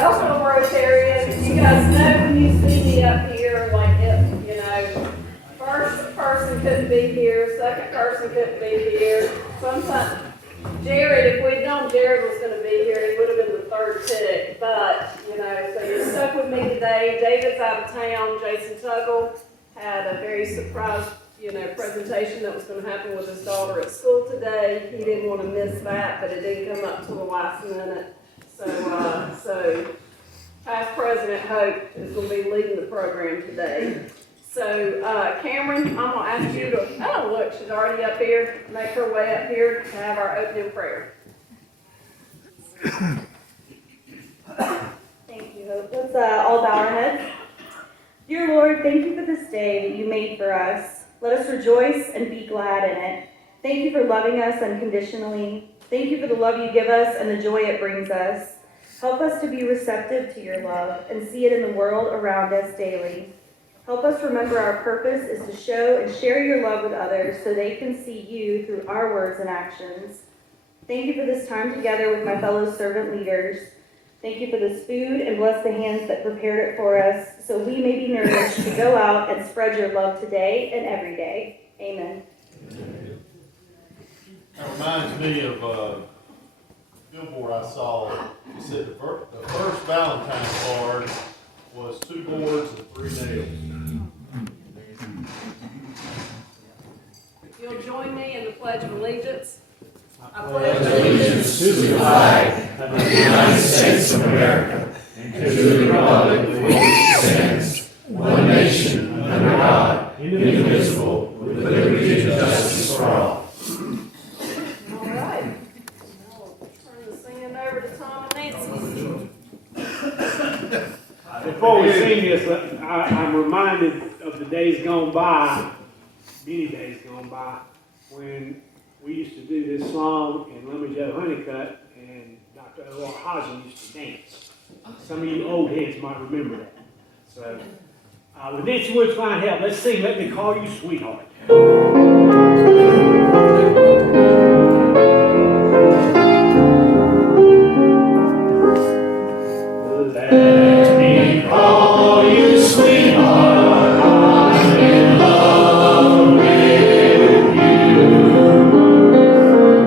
welcome, Rotarians. You guys know when you see me up here, like, first person couldn't be here, second person couldn't be here. Sometimes, Jared, if we'd known Jared was going to be here, he would have been the third pick. But, so you're stuck with me today. David's out of town. Jason Tuggle had a very surprise, presentation that was going to happen with his daughter at school today. He didn't want to miss that, but it didn't come up till the last minute. So past President Hope is going to be leading the program today. So, Cameron, I'm going to ask you to, oh, look, she's already up here. Make her way up here to have our opening prayer. Thank you, Hope. Let's all bow our heads. Dear Lord, thank you for this day that you made for us. Let us rejoice and be glad in it. Thank you for loving us unconditionally. Thank you for the love you give us and the joy it brings us. Help us to be receptive to your love and see it in the world around us daily. Help us remember our purpose is to show and share your love with others so they can see you through our words and actions. Thank you for this time together with my fellow servant leaders. Thank you for this food and bless the hands that prepared it for us so we may be nourished to go out and spread your love today and every day. Amen. That reminds me of a billboard I saw. It said the first Valentine card was 2 boards and 3 nails. If you'll join me in the Pledge of Allegiance. I pledge allegiance to the flag of the United States of America and to the republic for which it stands, one nation, under God, indivisible, with liberty and justice for all. All right. I'll turn the singing over to Tom and Nancy. Before we sing this, I'm reminded of the days gone by, many days gone by, when we used to do this song in Lemon Joe Honeycutt, and Dr. O.R. Hodgson used to dance. Some of you old heads might remember that. So, with Nancy Wood's fine help, let's sing Let Me Call You Sweetheart. Let me call you sweetheart, I'm in love with you.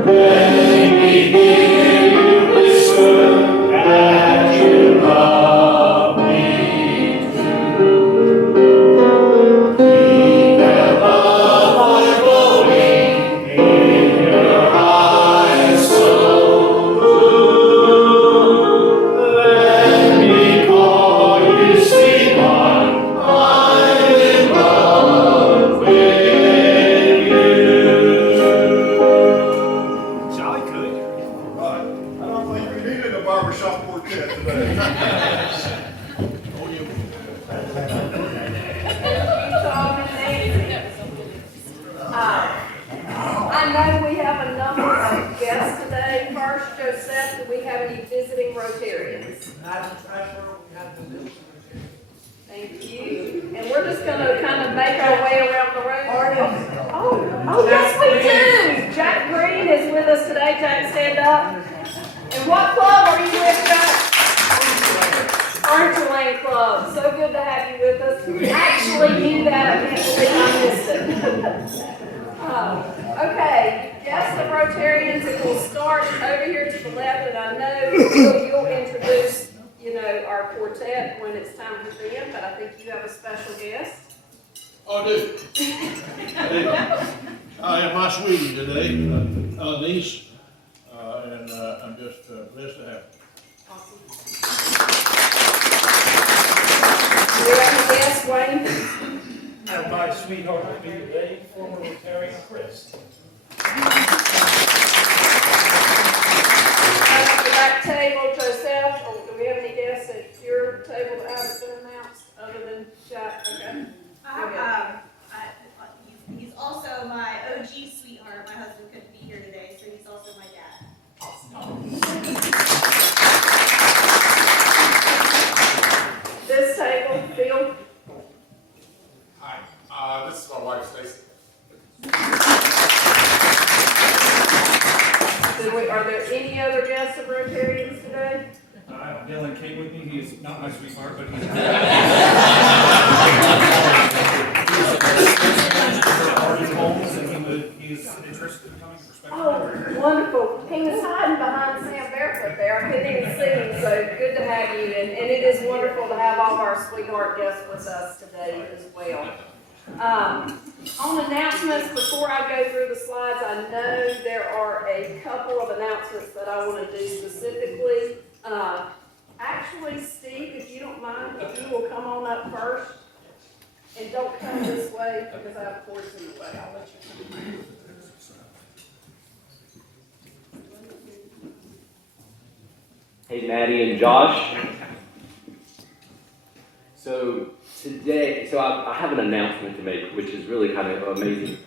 Let me hear you whisper that you love me too. Keep that love flowing in your eyes so blue. Let me call you sweetheart, I'm in love with you. Jolly good. Right. I don't think we needed a barbershop quartet today. Oh, yeah. Tom and Nancy. I know we have a number of guests today. First, Joseph, do we have any visiting Rotarians? Madam Treasurer, we have the news. Thank you. And we're just going to kind of make our way around the room. Oh, yes, we do. Jack Green is with us today. Jack, stand up. And what club are you with, Jack? Orange Lane Club. So good to have you with us. I actually knew that. I can't believe I missed it. Okay, guests of Rotarians, and we'll start over here to the left, and I know you'll introduce, our quartet when it's time for them, but I think you have a special guest. Oh, I do. I have my sweetie today, niece, and I'm just blessed to have her. Awesome. Do we have any guests, Wayne? My sweetheart with me today, former Rotarian Chris. At the back table, Joseph, or do we have any guests at your table that haven't been announced, other than Jack? Okay. He's also my OG sweetheart. My husband couldn't be here today, so he's also my dad. This table, Phil. Hi, this is my wife, Stacy. Are there any other guests of Rotarians today? I have Dylan Kate with me. He is not my sweetheart, but he's he is interested in coming for special. Oh, wonderful. He was hiding behind Sam Barefoot there. I couldn't even see him, so good to have you. And it is wonderful to have all of our sweetheart guests with us today as well. On announcements, before I go through the slides, I know there are a couple of announcements that I want to do specifically. Actually, Steve, if you don't mind, if you will come on up first. And don't come this way because I have cords in the way. I'll let you come. Hey, Maddie and Josh. So today, I have an announcement to make, which is really kind of amazing.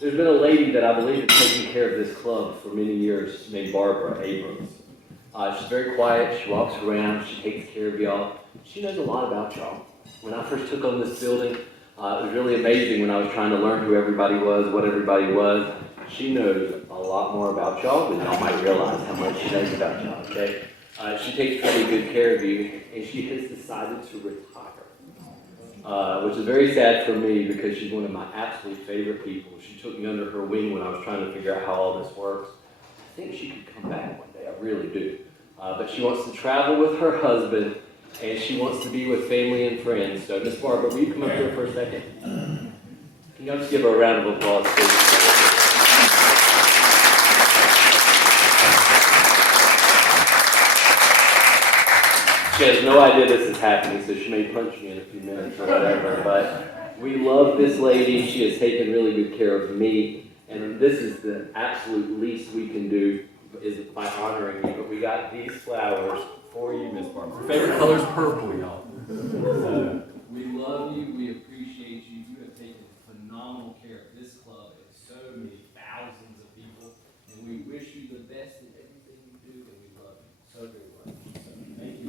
There's been a lady that I believe has taken care of this club for many years named Barber Abrams. She's very quiet, she walks around, she takes care of y'all. She knows a lot about y'all. When I first took on this building, it was really amazing when I was trying to learn who everybody was, what everybody was. She knows a lot more about y'all than y'all might realize how much she knows about y'all, okay? She takes really good care of you, and she has decided to retire, which is very sad for me because she's one of my absolute favorite people. She took me under her wing when I was trying to figure out how all this works. I think she could come back one day, I really do. But she wants to travel with her husband, and she wants to be with family and friends. So, Miss Barber, will you come up here for a second? Can y'all just give her a round of applause, please? She has no idea this is happening, so she may punch me in a few minutes or whatever, but we love this lady. She has taken really good care of me, and this is the absolute least we can do is by honoring you, but we got these flowers for you, Miss Barber. Her favorite color's purple, y'all. So, we love you, we appreciate you. You have taken phenomenal care of this club and so many thousands of people, and we wish you the best in everything you do, and we love you so very much. So, thank you.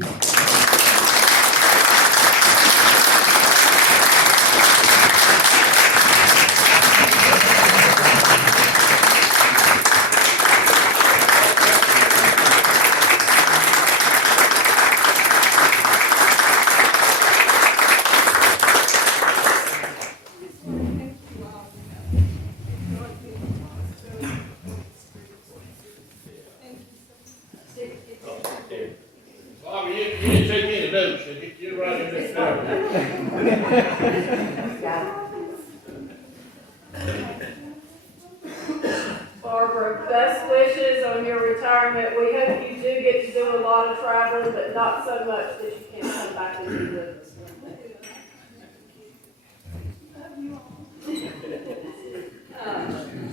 Bobby, you didn't take any notes, you're right in this down. Barbara, best wishes on your retirement. We hope you do get to do a lot of traveling, but not so much that you can't come back and be with us.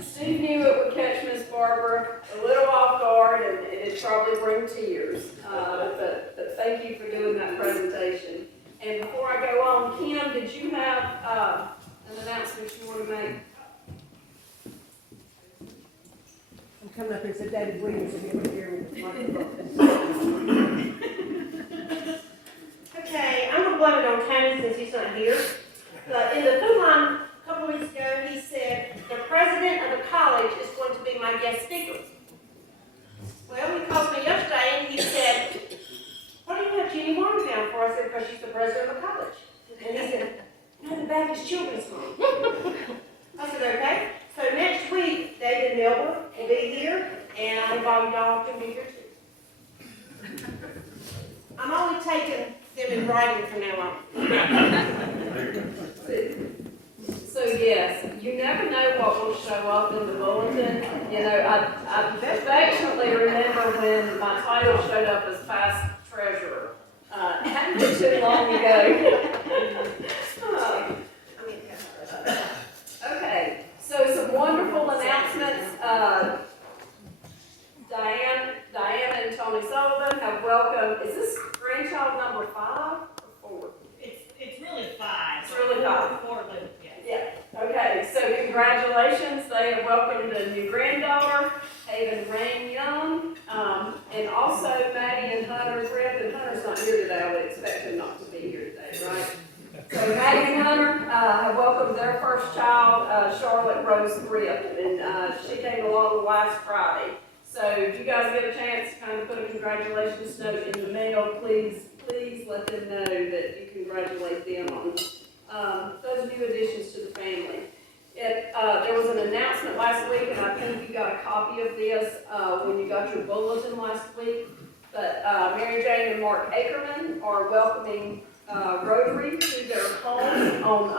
Steve knew it would catch Miss Barbara a little off guard, and it'd probably bring tears. But thank you for doing that presentation. And before I go on, Kim, did you have an announcement you want to make? I'm coming up here and said David Williams will be over here with the microphone. Okay, I'm gonna blame it on Tony since he's not here. But in the food line a couple weeks ago, he said the president of the college is going to be my guest speaker. Well, he called me yesterday and he said, "What do you have Jenny Warner down for?" I said, "Because she's the president of the college." And he said, "No, the Baptist Children's Home." I said, "Okay." So next week, David Milburn will be here, and I invite y'all to be here too. I'm only taking them in writing from now on. So yes, you never know what will show up in the bulletin. You know, I affectionately remember when my title showed up as past treasurer. It hadn't been too long ago. Okay, so some wonderful announcements. Diana and Tony Sullivan have welcomed, is this grandchild number 5 or 4? It's really 5. It's really 5. 4 living, yeah. Yeah, okay, so congratulations, they have welcomed a new granddaughter, Haven Rain Young, and also Maddie and Hunter's rep, and Hunter's not here today, I would expect him not to be here today, right? So Maddie and Hunter have welcomed their first child, Charlotte Rose Thrift, and she came along last Friday. So if you guys get a chance to kind of put a congratulations note in the mail, please let them know that you congratulate them on those new additions to the family. There was an announcement last week, and I think you got a copy of this when you got your bulletin last week. But Mary Jane and Mark Ackerman are welcoming Rotary to their home on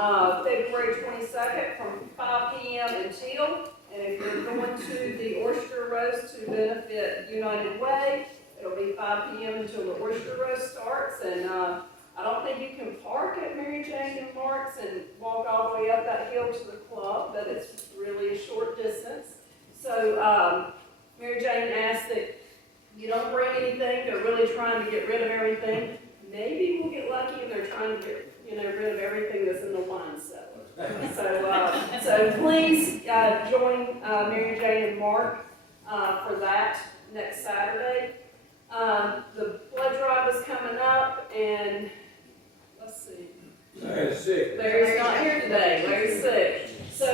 February 22nd from 5 p.m. until. And if you're going to the oyster roast to benefit United Way, it'll be 5 p.m. until the oyster roast starts. And I don't think you can park at Mary Jane and Mark's and walk all the way up that hill to the club, but it's really a short distance. So Mary Jane asked that you don't bring anything. They're really trying to get rid of everything. Maybe we'll get lucky and they're trying to get rid of everything that's in the wine cellar. So please join Mary Jane and Mark for that next Saturday. The blood drive is coming up, and let's see. Larry's sick. Larry's not here today. Larry's sick. So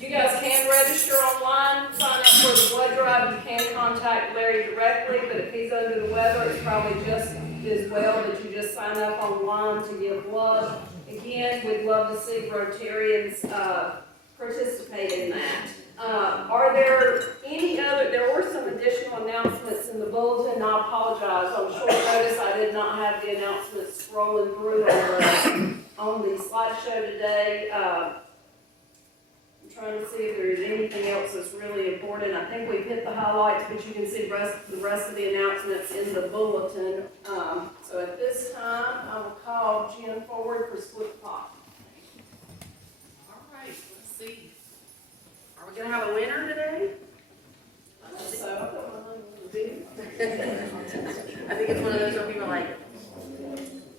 you guys can register online, sign up for the blood drive. You can contact Larry directly, but if he's under the weather, it's probably just as well that you just sign up online to give blood. Again, we'd love to see Rotarians participate in that. Are there any other, there were some additional announcements in the bulletin, and I apologize. On short notice, I did not have the announcements scrolling through on the slideshow today. I'm trying to see if there's anything else that's really important. I think we've hit the highlights, but you can see the rest of the announcements in the bulletin. So at this time, I will call Jen forward for split pot. All right, let's see. Are we gonna have a winner today? So I don't know what to do. I think it's one of those where people are like,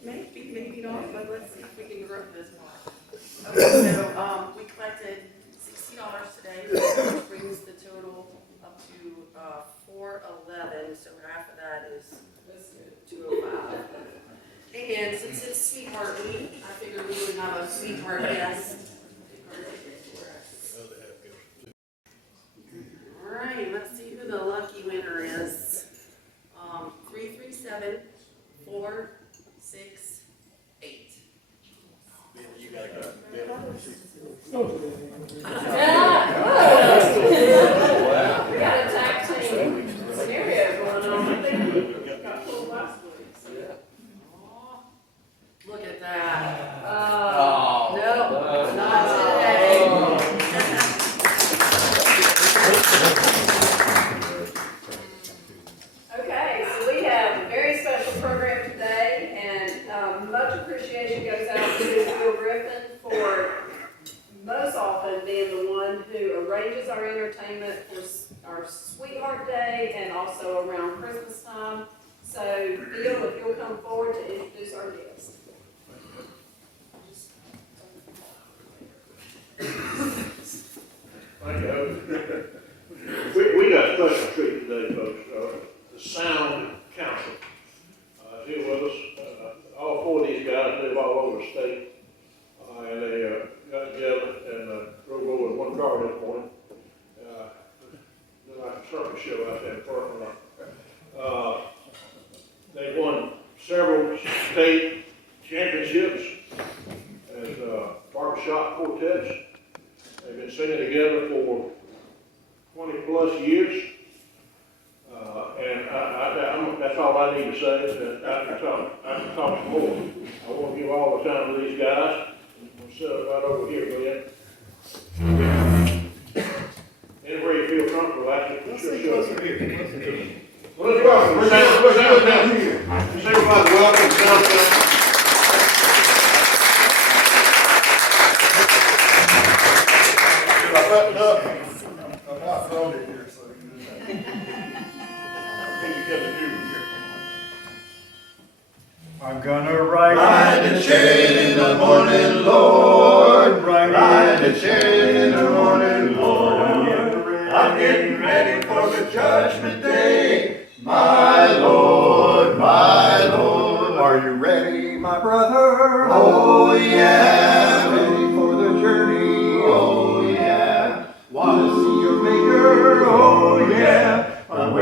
maybe not, but let's see if we can grow this part. Okay, so, we collected $60 today, which brings the total up to $411, so half of that is $205. And since it's Sweetheart Week, I figured we would have a Sweetheart guest. All right, let's see who the lucky winner is. 337-468. You gotta go. We got a tag team scenario going on. I think we got pulled last week. So. Look at that. Oh. No, not today. Okay, so we have a very special program today, and much appreciation goes out to Bill Griffin for most often being the one who arranges our entertainment for our Sweetheart Day and also around Christmas time. So, Bill, if you'll come forward to introduce our guest. Thank you. We got a special treat today, folks. The Sound Council is here with us. All four of these guys live all over the state, and they got together and drove over in one car this morning. Like a circus show out there in the parking lot. They won several state championships as barbershop quartets. They've been singing together for 20 plus years. And that's all I need to say. I can talk some more. I want to give all the time to these guys. I'm sitting right over here, Glenn. Anywhere you feel comfortable, actually, sure. Well, let's welcome. Where's that down here? Let's everybody welcome Valentine. I buttoned up. I'm not throwing it here, so you just I'm gonna ride the chain in the morning, Lord. Ride the chain in the morning, Lord. I'm getting ready for the judgment day, my Lord, my Lord. Are you ready, my brother? Oh yeah. Ready for the journey? Oh yeah. Want to see your maker? Oh yeah. I'm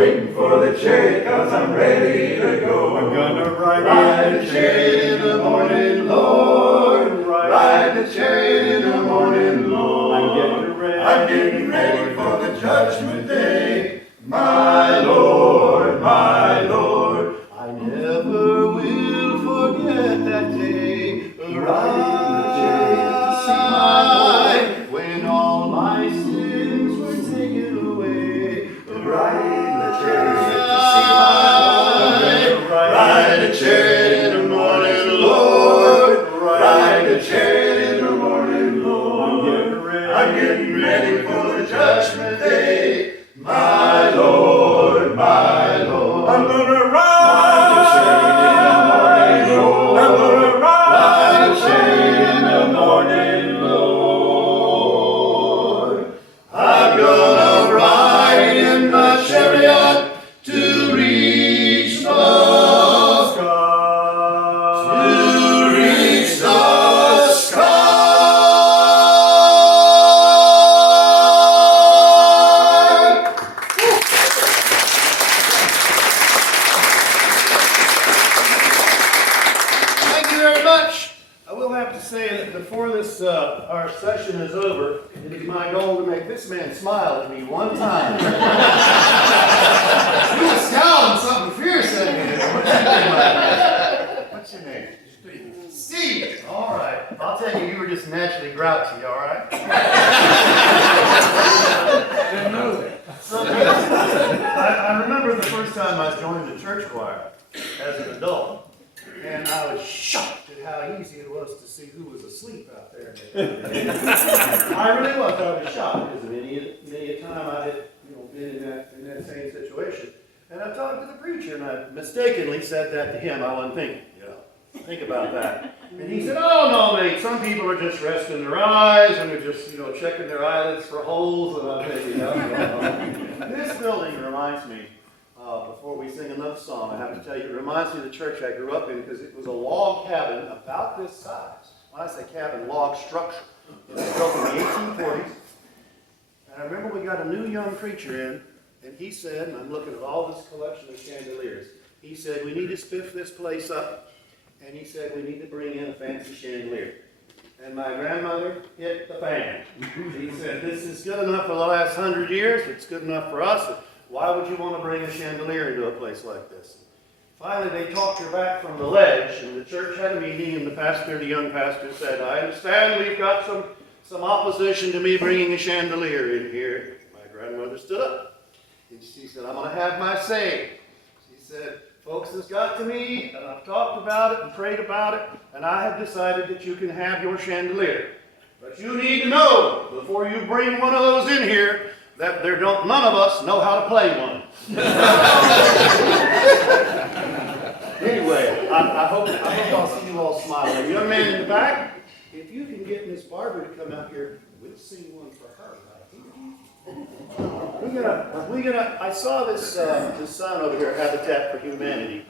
say that before this, our session is over, it is my goal to make this man smile at me one time. You were scowling something fierce at me. What's your name? Steve. All right. I'll tell you, you were just naturally grouchy, all right? Didn't know that. So, I remember the first time I joined the church choir as an adult, and I was shocked at how easy it was to see who was asleep out there. I really was. I was shocked because many a time I had been in that same situation. And I talked to the preacher, and I mistakenly said that to him. I wasn't thinking, think about that. And he said, oh, no, mate, some people are just resting their eyes, and they're just, checking their eyelids for holes, and I'm thinking, This building reminds me, before we sing another song, I have to tell you, it reminds me of the church I grew up in, because it was a log cabin about this size. When I say cabin, log structure. It was built in the 1840s. And I remember we got a new young preacher in, and he said, and I'm looking at all this collection of chandeliers, he said, we need to spiff this place up. And he said, we need to bring in a fancy chandelier. And my grandmother hit the fan. He said, this is good enough for the last 100 years. It's good enough for us. Why would you want to bring a chandelier into a place like this? Finally, they talked her back from the ledge, and the church had a meeting, and the young pastor said, I understand we've got some opposition to me bringing a chandelier in here. My grandmother stood up, and she said, I'm going to have my say. She said, folks, this got to me, and I've talked about it and prayed about it, and I have decided that you can have your chandelier. But you need to know, before you bring one of those in here, that none of us know how to play one. Anyway, I hope I'll see you all smiling. Young man in the back, if you can get Miss Barber to come out here, we'll sing one for her right here. I saw this sign over here, Habitat for Humanity,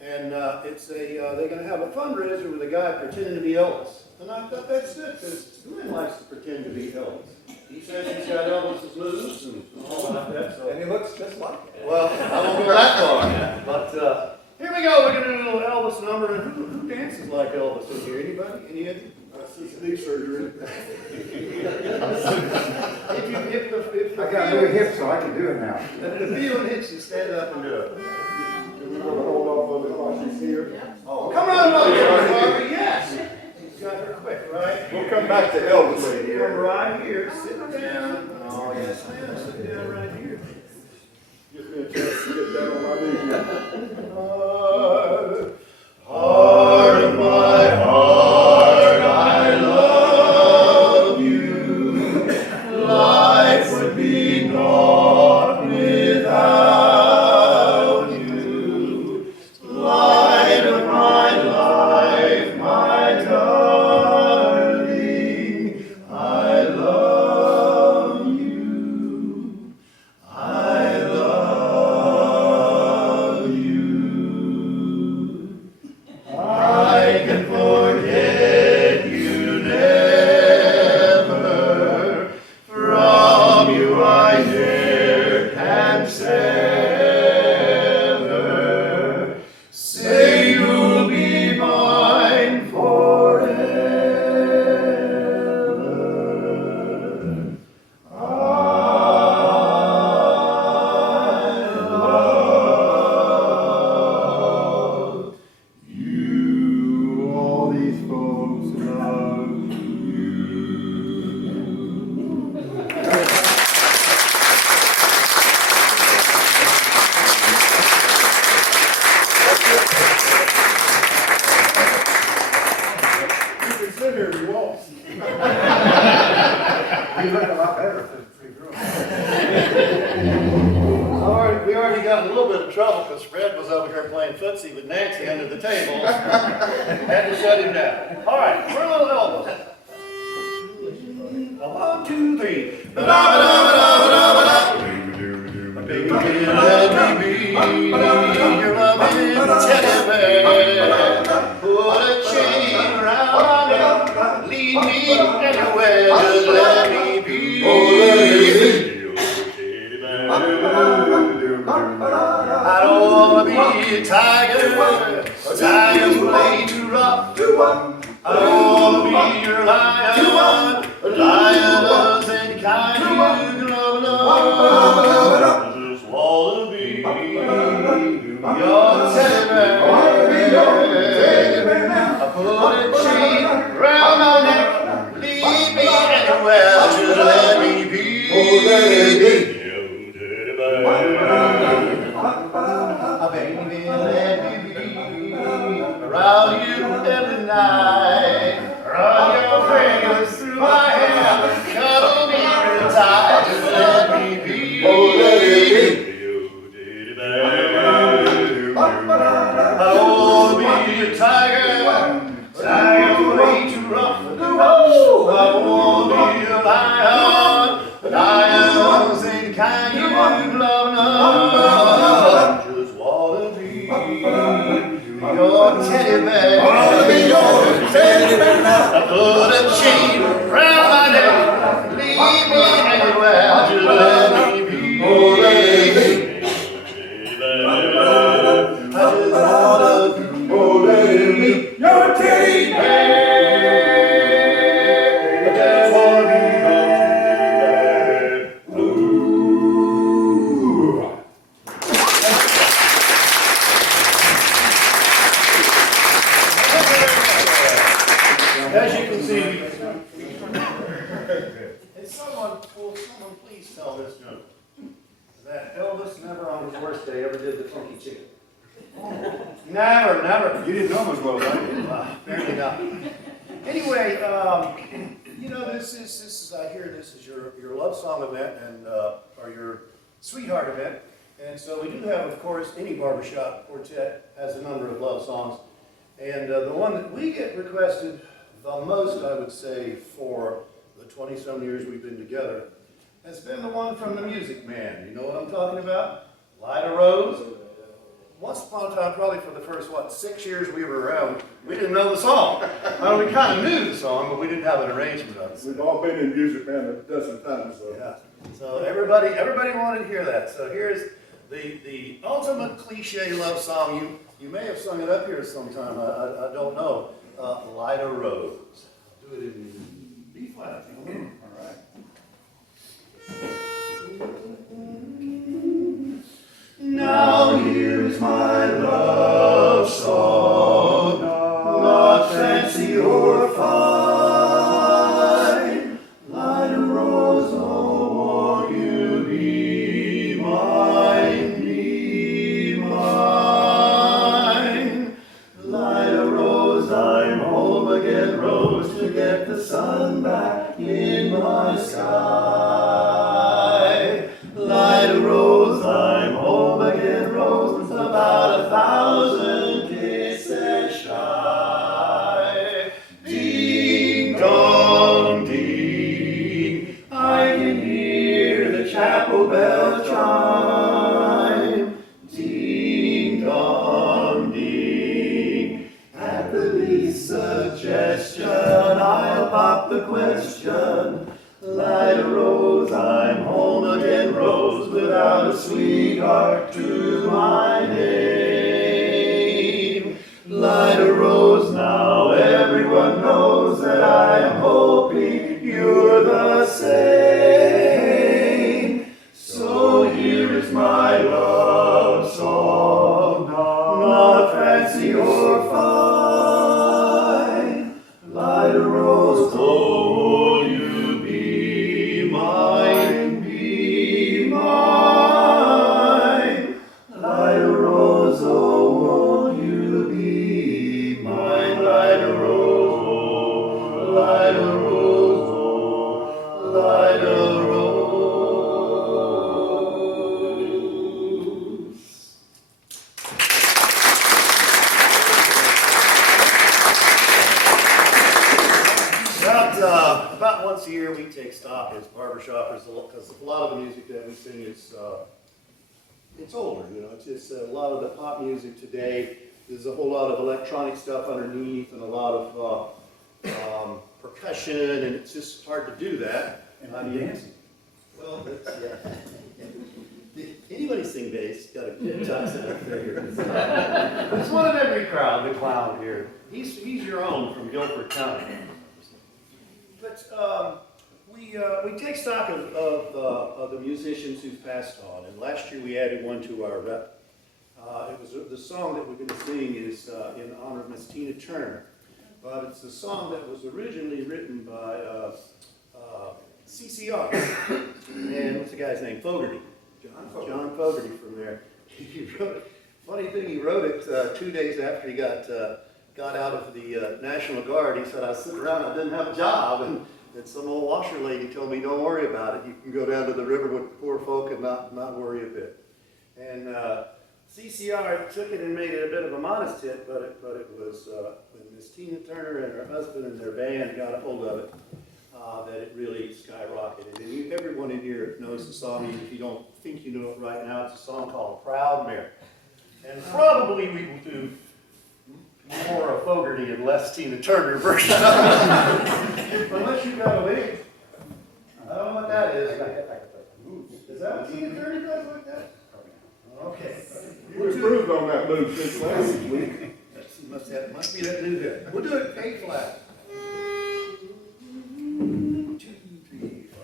and they're gonna have a fundraiser with a guy pretending to be Elvis. And I thought that's good, because Glenn likes to pretend to be Elvis. He says he's got Elvis's moves and all like that. So. And he looks just like it. Well, I won't go that far, but here we go. We're gonna do a little Elvis number. And who dances like Elvis in here? Anybody? Any of you? Since knee surgery. if I got new hips, so I can do it now. If the feeling hits you, stand up and do it. We're going to hold off of it while she's here. Oh, come on, Barbara. Yes. She's got her quick, right? We'll come back to Elvis right here. Come right here. Sit down. Oh, yes, ma'am. Sit down right here. Give me a chance to get down on my knees. Heart of my heart, I love you. Life would be naught without you. Light of my life, my darling, I love you. I love you. I can forget you never. From you I ne'er can sever. Say you'll be mine forever. I love you. All these folks love you. You can sit here if you want. You look a lot better since we grew up. We already got in a little bit of trouble because Fred was over here playing footsie with Nancy under the table. Had to shut him down. All right, we're a little Elvis. 1, 2, 3. Baby, let me be your loving teddy bear. Put a chain around my neck, lead me anywhere. Just let me be your teddy bear. I don't wanna be a tiger. Tigers play too rough. I wanna be your lion, lions and kind you love, just wanna be your teddy bear. I put a chain around my neck, leave me anywhere, just let me be your teddy bear. Baby, let me be around you every night. Run your fingers through my hair, cuddle me real tight, just let me be your teddy bear. I wanna be a tiger, way too rough for the road. I wanna be a lion, lions ain't the kind you love enough. Just wanna be your teddy bear. Wanna be your teddy bear. I put a chain around my neck, leave me anywhere, just let me be your teddy bear. I just wanna be your teddy bear. I just wanna be your teddy bear. Ooh. As you can see, will someone please tell this gentleman that Elvis never on his worst day ever did the funky chicken? Never. You didn't know him as well, right? Apparently not. Anyway, you know, this is I hear this is your love song event and or your sweetheart event, and so we do have, of course, any barbershop quartet has a number of love songs, and the one that we get requested the most, I would say, for the 20-some years we've been together, has been the one from the Music Man. You know what I'm talking about? Light a Rose. Once upon a time, probably for the first, 6 years we were around, we didn't know the song. Well, we kind of knew the song, but we didn't have an arrangement of it. We've all been in Music Man a dozen times, so. Yeah. So everybody wanted to hear that. So here's the ultimate cliche love song. You may have sung it up here sometime. I don't know. Light a Rose. Do it in B flat. All right. Now here's my love song, not fancy or fine. Light a rose, oh, won't you be mine, be mine? Light a rose, I'm home again, rose, to get the sun back in my sky. Light a rose, I'm home again, rose, about 1,000 kisses shy. Ding dong ding, I can hear the chapel bell chime. Ding dong ding, at the least suggestion, I'll pop the question. Light a rose, I'm home again, rose, without a sweetheart to my name. Light a rose, now everyone knows that I am hoping you're the same. So here is my love song, not fancy or fine. Light a rose, oh, will you be mine, be mine? Light a rose, oh, won't you be mine? Light a rose, light a rose, light a rose. About once a year we take stock as barbershoppers, because a lot of the music that we sing is it's older, you know. It's just a lot of the pop music today. There's a whole lot of electronic stuff underneath and a lot of percussion, and it's just hard to do that. And I'm dancing. Well, that's, yeah. Anybody sing bass? Got a good tux out there. It's one in every Jerry Crowd, the clown here. He's your own from Guilford County. But we take stock of the musicians who've passed on, and last year we added one to our rep. It was the song that we're going to sing is in honor of Miss Tina Turner, but it's a song that was originally written by CCR, and what's the guy's name? Fogarty. John Fogarty from there. He wrote it. Funny thing, he wrote it 2 days after he got out of the National Guard. He said, I was sitting around, I didn't have a job, and some old washer lady told me, don't worry about it. You can go down to the river with the poor folk and not worry a bit. And CCR took it and made it a bit of a modest hit, but it was when Miss Tina Turner and her husband and their band got a hold of it, that it really skyrocketed. And everyone in here knows the song, even if you don't think you know it right now. It's a song called Proud Mary. And probably we will do more of Fogarty and less Tina Turner version. Unless you've got a wig. I don't know what that is. Is that what Tina Turner does like that? Okay. We improved on that move since last week. Must be that new hit. We'll do it A flat. 1, 2, 3, 4.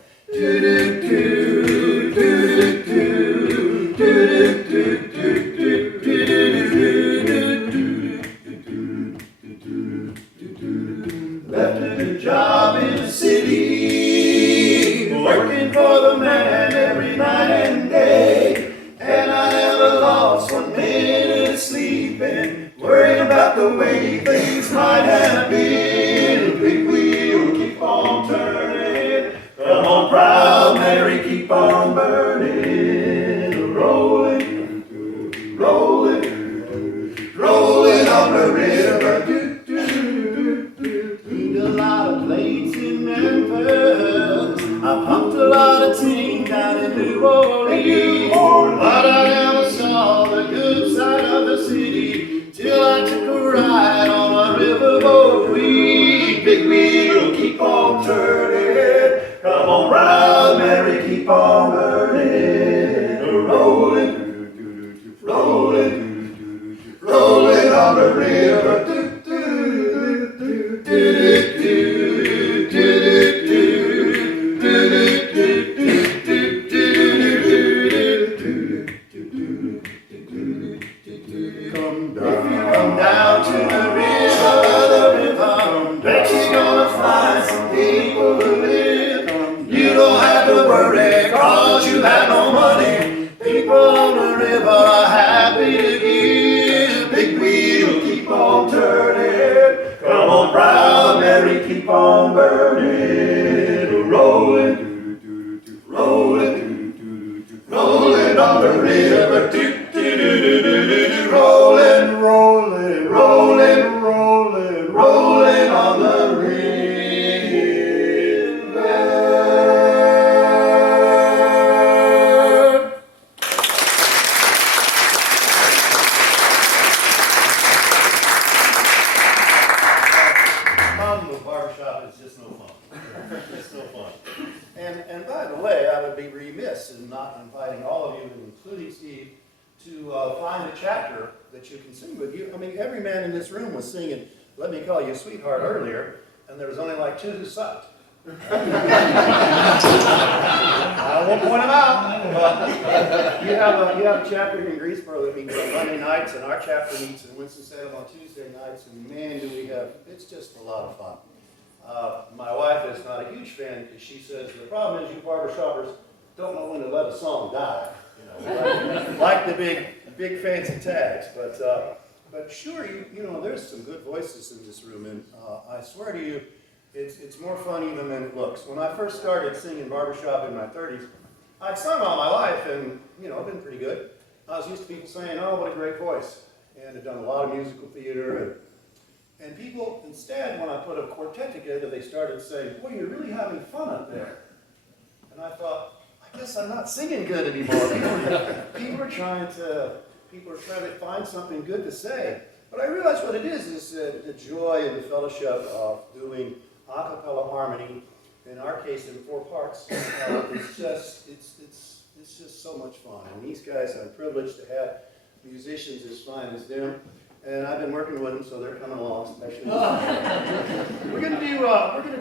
Left a job in the city, working for the man every night and day, and I never lost 1 minute of sleeping, worrying about the way things might have been. The big wheel keep on turning, come on, proud Mary, keep on burning, rolling, rolling, rolling on the river. Cleaned a lot of plates in Memphis, I pumped a lot of tin down in New Orleans, but I never saw the good side of the city till I took a ride on a riverboat queen. Big wheel, keep on turning, come on, proud Mary, keep on burning, rolling, rolling, rolling on the river. Come down to the river, bet you're gonna find some people who live. You don't have to worry, cause you have no money. People on the river are happy to give. Big wheel, keep on turning, come on, proud Mary, keep on burning, rolling, rolling, rolling on the river. Rolling, rolling, rolling, rolling, rolling on the river. Problem with barbershop is just no fun. It's no fun. And by the way, I would be remiss in not inviting all of you, including Steve, to find a chapter that you can sing with. I mean, every man in this room was singing Let Me Call You Sweetheart earlier, and there was only like 2 who sucked. I won't point them out. You have a chapter in Greensboro that meets on Monday nights, and our chapter meets in Winston-Salem on Tuesday nights, and man, do we have, it's just a lot of fun. My wife is not a huge fan because she says, the problem is you barbershoppers don't know when to let a song die. Like the big fancy tags, but sure, you know, there's some good voices in this room, and I swear to you, it's more fun even than it looks. When I first started singing barbershop in my 30s, I'd sung all my life, and you know, I've been pretty good. I was used to people saying, "Oh, what a great voice," and I'd done a lot of musical theater, and people instead, when I put a quartet together, they started saying, "Boy, you're really having fun up there," and I thought, I guess I'm not singing good anymore. People are trying to find something good to say. But I realize what it is the joy and the fellowship of doing a cappella harmony, in our case in 4 parts. It's just so much fun. And these guys, I'm privileged to have musicians as fine as them. And I've been working working with them, so they're coming along especially. We're gonna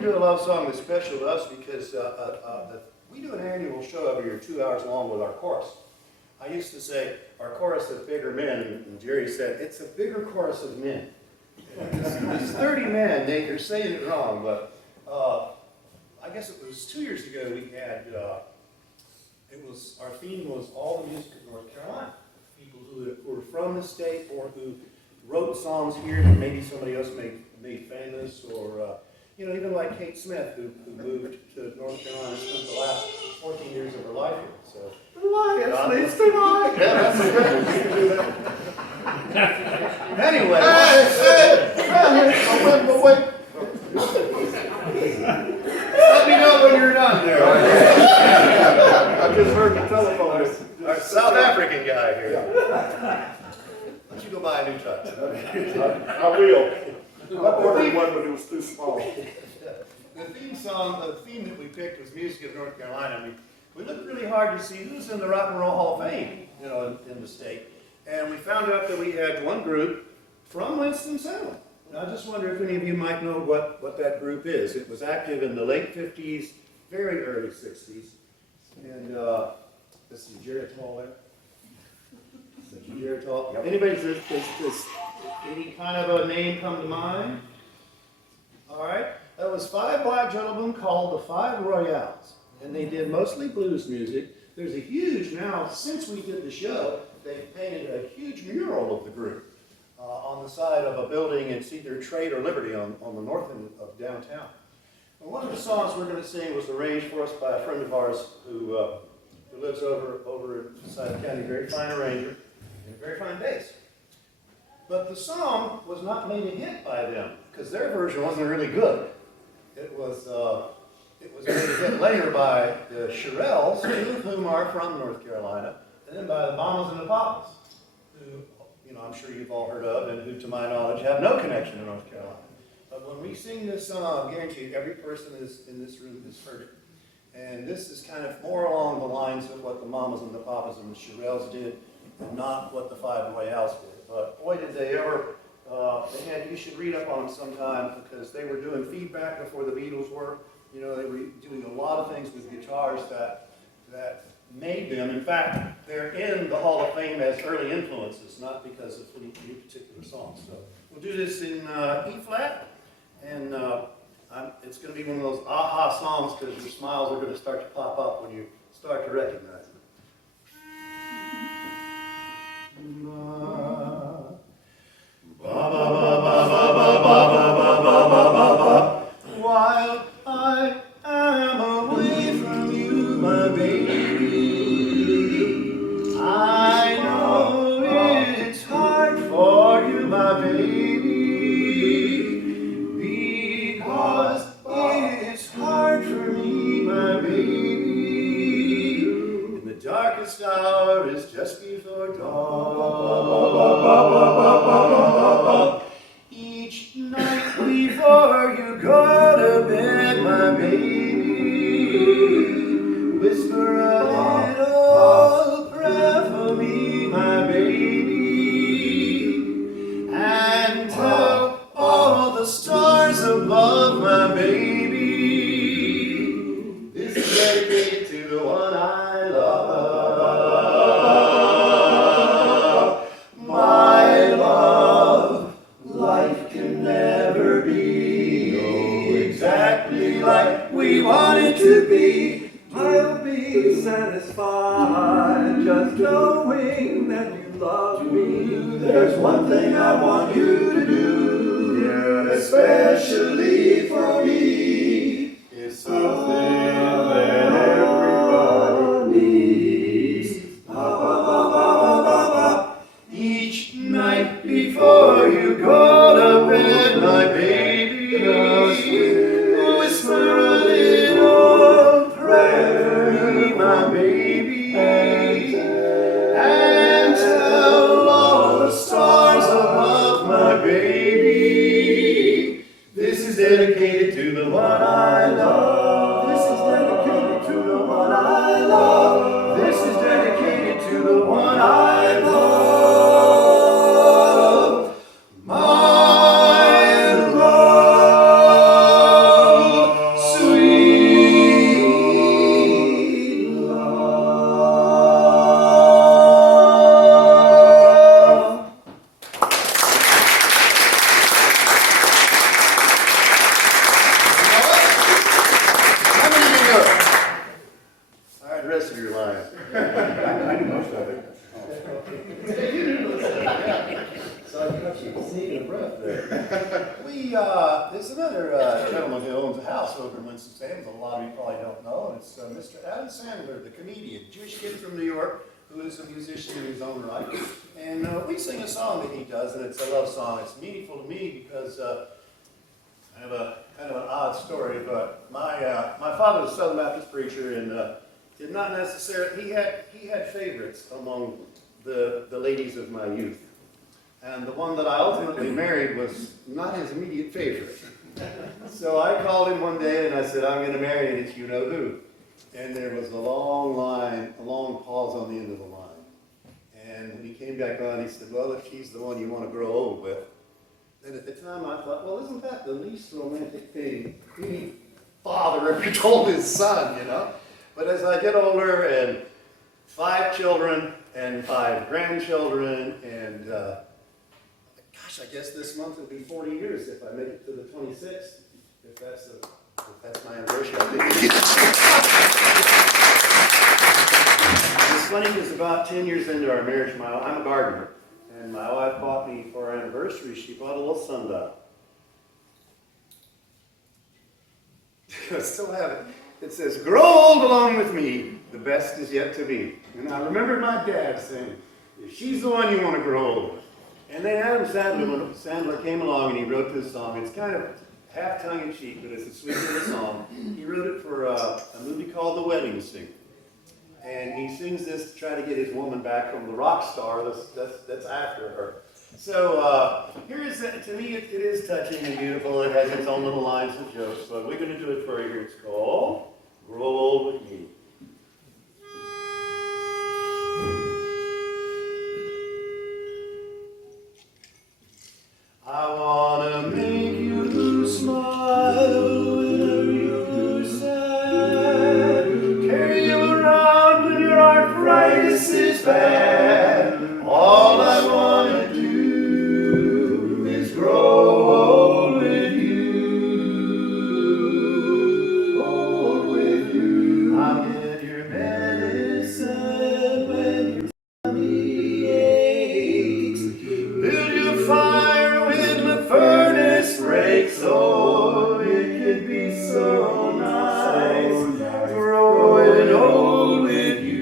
do a love song that's special to us because we do an annual show every year, 2 hours long with our chorus. I used to say our chorus of bigger men, and Jerry said it's a bigger chorus of men. It's 30 men. You're saying it wrong, but I guess it was 2 years ago we had. Our theme was all the music of North Carolina. People who were from the state or who wrote songs here that maybe somebody else made famous, or even like Kate Smith, who moved to North Carolina and spent the last 14 years of her life here. So, anyway. Wait. Let me know when you're done there. I just heard the telephone. Our South African guy here. Why don't you go buy a new touch? I will. I ordered one, but it was too small. The theme that we picked was music of North Carolina. We looked really hard to see who's in the Rock and Roll Hall of Fame, in the state. And we found out that we had one group from Winston-Salem. And I just wonder if any of you might know what that group is. It was active in the late 50s, very early 60s. And this is Jared Hall there. Jared Hall. Anybody, does any kind of a name come to mind? All right. That was 5 black gentlemen called the Five Royales. And they did mostly blues music. There's a huge, now since we did the show, they've painted a huge mural of the group on the side of a building. It's either Trade or Liberty on the north end of downtown. And one of the songs we're going to sing was arranged for us by a friend of ours who lives over in Forsyth County, very fine arranger and a very fine bass. But the song was not made a hit by them because their version wasn't really good. It was made a hit later by the Shirelles, two of whom are from North Carolina, and then by the Mamas and the Papas, who I'm sure you've all heard of, and who, to my knowledge, have no connection to North Carolina. But when we sing this song, I guarantee you, every person in this room has heard it. And this is kind of more along the lines of what the Mamas and the Papas and the Shirelles did, and not what the Five Royales did. But boy, did they ever, you should read up on them sometime, because they were doing feedback before the Beatles were. They were doing a lot of things with guitars that made them. In fact, they're in the Hall of Fame as early influences, not because of any particular songs. So we'll do this in E flat, and it's going to be one of those aha songs, because your smiles are going to start to pop up when you start to recognize them. While I am away from you, my baby, I know it's hard for you, my baby, because it's hard for me, my baby, and the darkest hour is just before dawn. Each night before you go to bed, my baby, whisper a little prayer for me, my baby, and tell all the stars above, my baby, this is dedicated to the one I love. My love, life can never be exactly like we want it to be. I'll be satisfied just knowing that you love me. There's one thing I want you to do, yeah, especially for me. It's something that everybody needs. Each night before you go to bed, my baby, whisper a little prayer for me, my baby, and tell all the stars above, my baby, this is dedicated to the one I love. This is dedicated to the one I love. This is dedicated to the one I love. My thought you was taking a breath there. There's another gentleman who owns a house over in Winston-Salem, a lot of you probably don't know, and it's Mr. Adam Sandler, the comedian, Jewish kid from New York, who is a musician in his own right. And we sing a song that he does, and it's a love song. It's meaningful to me because I have a kind of an odd story, but my father was a Southern Baptist preacher, and did not necessarily, he had favorites among the ladies of my youth. And the one that I ultimately married was not his immediate favorite. So I called him one day and I said, I'm going to marry you, and it's you know who. And there was a long line, a long pause on the end of the line. And when he came back on, he said, well, if she's the one you want to grow old with. And at the time I thought, well, isn't that the least romantic thing any father ever told his son, you know? But as I get older, and 5 children and 5 grandchildren, and gosh, I guess this month will be 40 years if I make it to the 26th, if that's my anniversary. It's funny because about 10 years into our marriage, I'm a gardener, and my wife bought me for our anniversary, she bought a little sundial. I still have it. It says, grow old along with me, the best is yet to be. And I remember my dad saying, if she's the one you want to grow old with. And then Adam Sandler came along and he wrote this song. It's kind of half tongue-in-cheek, but it's a sweet little song. He wrote it for a movie called The Wedding Singer. And he sings this to try to get his woman back from the rock star that's after her. So here is, to me, it is touching and beautiful. It has its own little lines and jokes, but we're going to do it for you here. It's called Grow Old With Me. I want to make you smile whenever you're sad. Carry you around when your arthritis is bad. All I want to do is grow old with you. Old with you. I'll get your medicine when your tummy aches. Build your fire when the furnace breaks. Oh, it could be so nice. Growing old with you.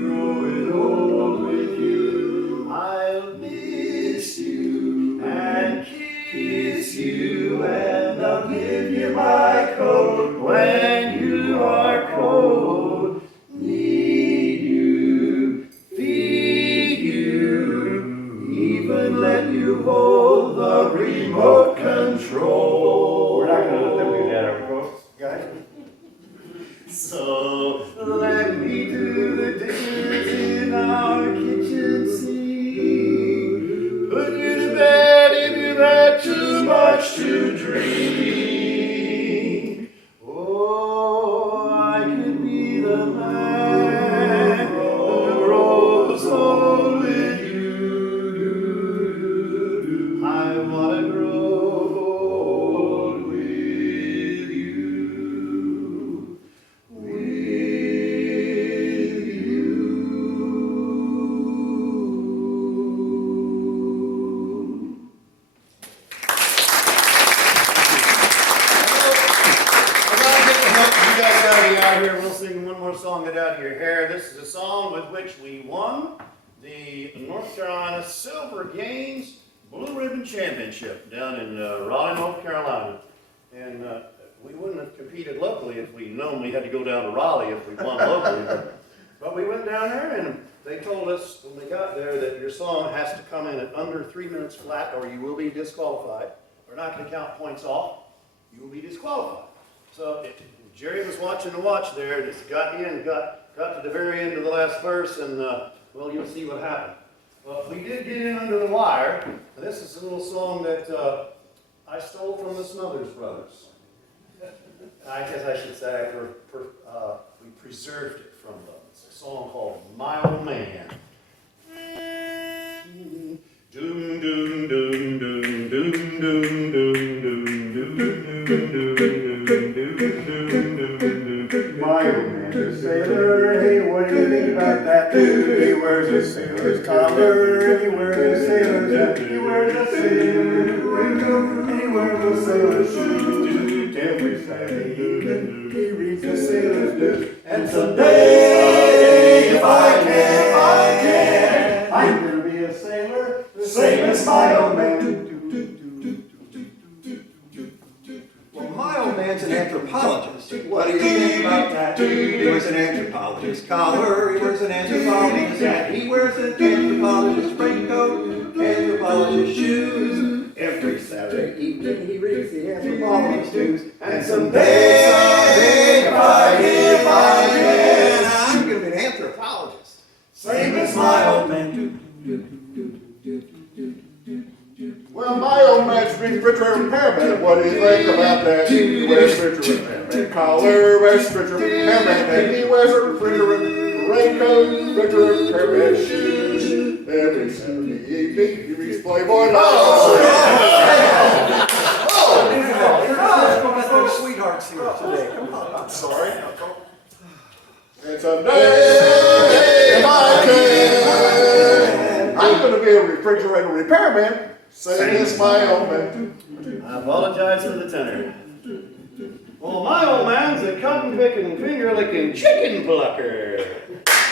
Growing old with you. I'll miss you and kiss you, and I'll give you my coat when you are cold. Need you, feed you, even let you hold the remote control. We're not going to let them do that, are we, folks? Guys? So let me do the dishes in our kitchen sink. Put you to bed if you've had too much to drink. Oh, I could be the man who grows old with you. I want to grow old with you. With you. You guys gotta be out here. We'll sing one more song, Get Out of Your Hair. This is a song with which we won the North Carolina Silver Games Blue Ribbon Championship down in Raleigh, North Carolina. And we wouldn't have competed locally if we'd known we had to go down to Raleigh if we won locally. But we went down there and they told us when we got there that your song has to come in at under 3 minutes flat or you will be disqualified. We're not going to count points off. You will be disqualified. So Jerry was watching the watch there, and it's got in, got to the very end of the last verse, and well, you'll see what happened. Well, we did get in under the wire. This is a little song that I stole from the Smothers Brothers. I guess I should say we preserved it from them. It's a song called My Old Man. Doom, doom, doom, doom, doom, doom, doom, doom, my old man's a sailor, hey, what do you think about that? He wears a sailor's collar, he wears a shoot. Every Saturday evening, he reads the sailor's blues. And someday, if I can, I'm gonna be a sailor, the same as my old man. Well, my old man's an anthropologist. What do you think about that? He wears an anthropologist collar, he wears an anthropologist hat, he wears an anthropologist raincoat, anthropologist shoes. Every Saturday evening he reads the anthropologist news. And someday, if I can, I'm gonna be an anthropologist. Same as my old man. Well, my old man's refrigerator repairman. What do you think about that? He wears refrigerator repairman collar, wears refrigerator repairman, and he wears a refrigerator raincoat, refrigerator repairman shoes. Every Saturday evening, he reads Playboy. Sweethearts here today. Come on. I'm sorry. And someday, if I can, I'm going to be a refrigerator repairman. Same as my old man. I apologize for the tenor. Well, my old man's a cotton-picking, finger-licking chicken plucker.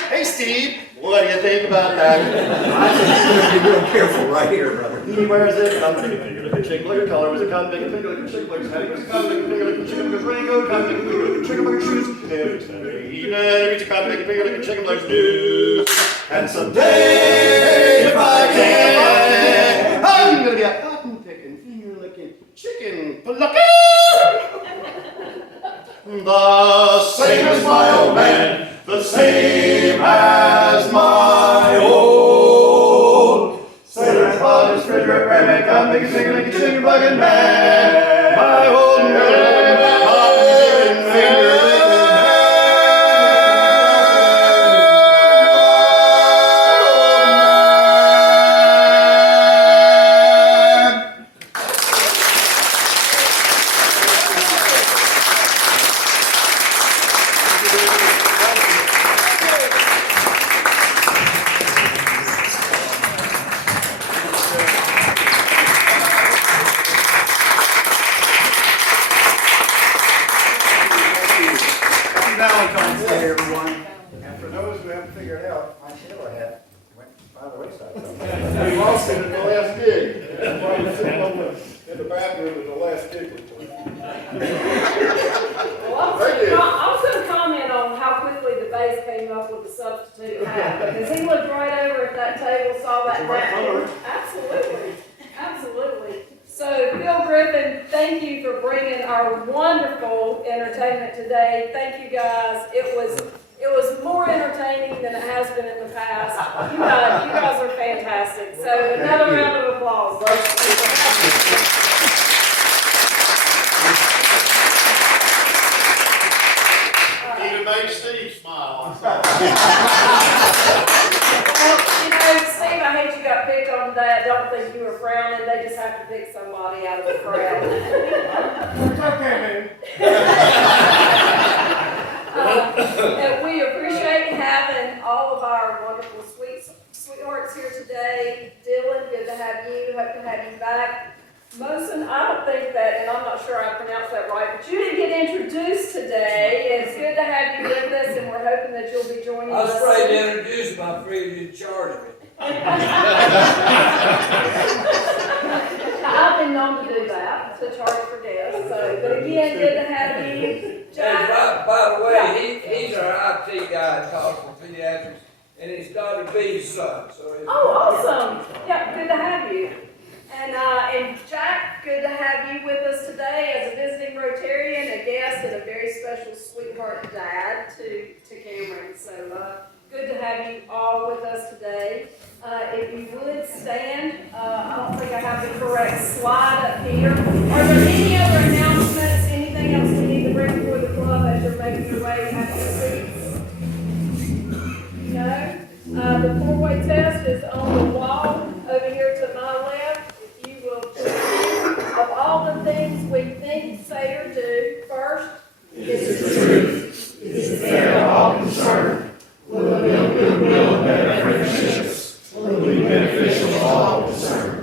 Hey, Steve, what do you think about that? I think you're going to be real careful right here, brother. He wears a cotton-picking, finger-licking chicken plucker collar, wears a cotton-picking, finger-licking chicken plucker hat, he wears a cotton-picking, finger-licking chicken plucker's raincoat, cotton-picking, finger-licking chicken plucker shoes. Every Saturday evening, he reads a cotton-picking, finger-licking chicken plucker's news. And someday, if I can, I'm gonna be a cotton-picking, finger-licking chicken plucker. The same as my old man, the same as my old. Sailor, father's refrigerator, repairman, cotton-picking, finger-licking chicken plucking man. My old man, cotton-picking, finger-licking Valentine's Day, everyone. And for those who haven't figured it out, my sailor hat went by the wayside. We lost it at the last gig. That's why we're sitting in the bathroom at the last gig. Well, I was gonna comment on how quickly the bass came up with the substitute hat, because he looked right over at that table, saw that hat. Absolutely, absolutely. So, Bill Griffin, thank you for bringing our wonderful entertainment today. Thank you, guys. It was more entertaining than it has been in the past. You guys are fantastic. So, another round of applause. Even made Steve smile. Well, Steve, I hate you got picked on today. I don't think you were frowning. They just have to pick somebody out of the crowd. It's okay, And we appreciate having all of our wonderful sweethearts here today. Dylan, good to have you. Hope to have you back. Mosin, I don't think that, and I'm not sure I pronounced that right, but you didn't get introduced today. It's good to have you with us, and we're hoping that you'll be joining us. I was afraid to introduce my afraid to charge me. I've been known to do that, to charge for guests. So, but again, good to have you. And by the way, he's our IT guy at Thomasville Pediatrics, and his daughter B's son. So Oh, awesome. Yeah, good to have you. And Jack, good to have you with us today as a visiting Rotarian, a guest, and a very special sweetheart dad to Cameron. So good to have you all with us today. If you would stand, I don't think I have the correct slide up here. Are there any other announcements, anything else we need to bring before the club as you're making your way out of your seats? No? The four-way test is on the wall over here to my left. If you will choose of all the things we think, say, or do, first, is the truth. Is fair to all concerned. Will it build goodwill and better friendships? Will it be beneficial to all concerned?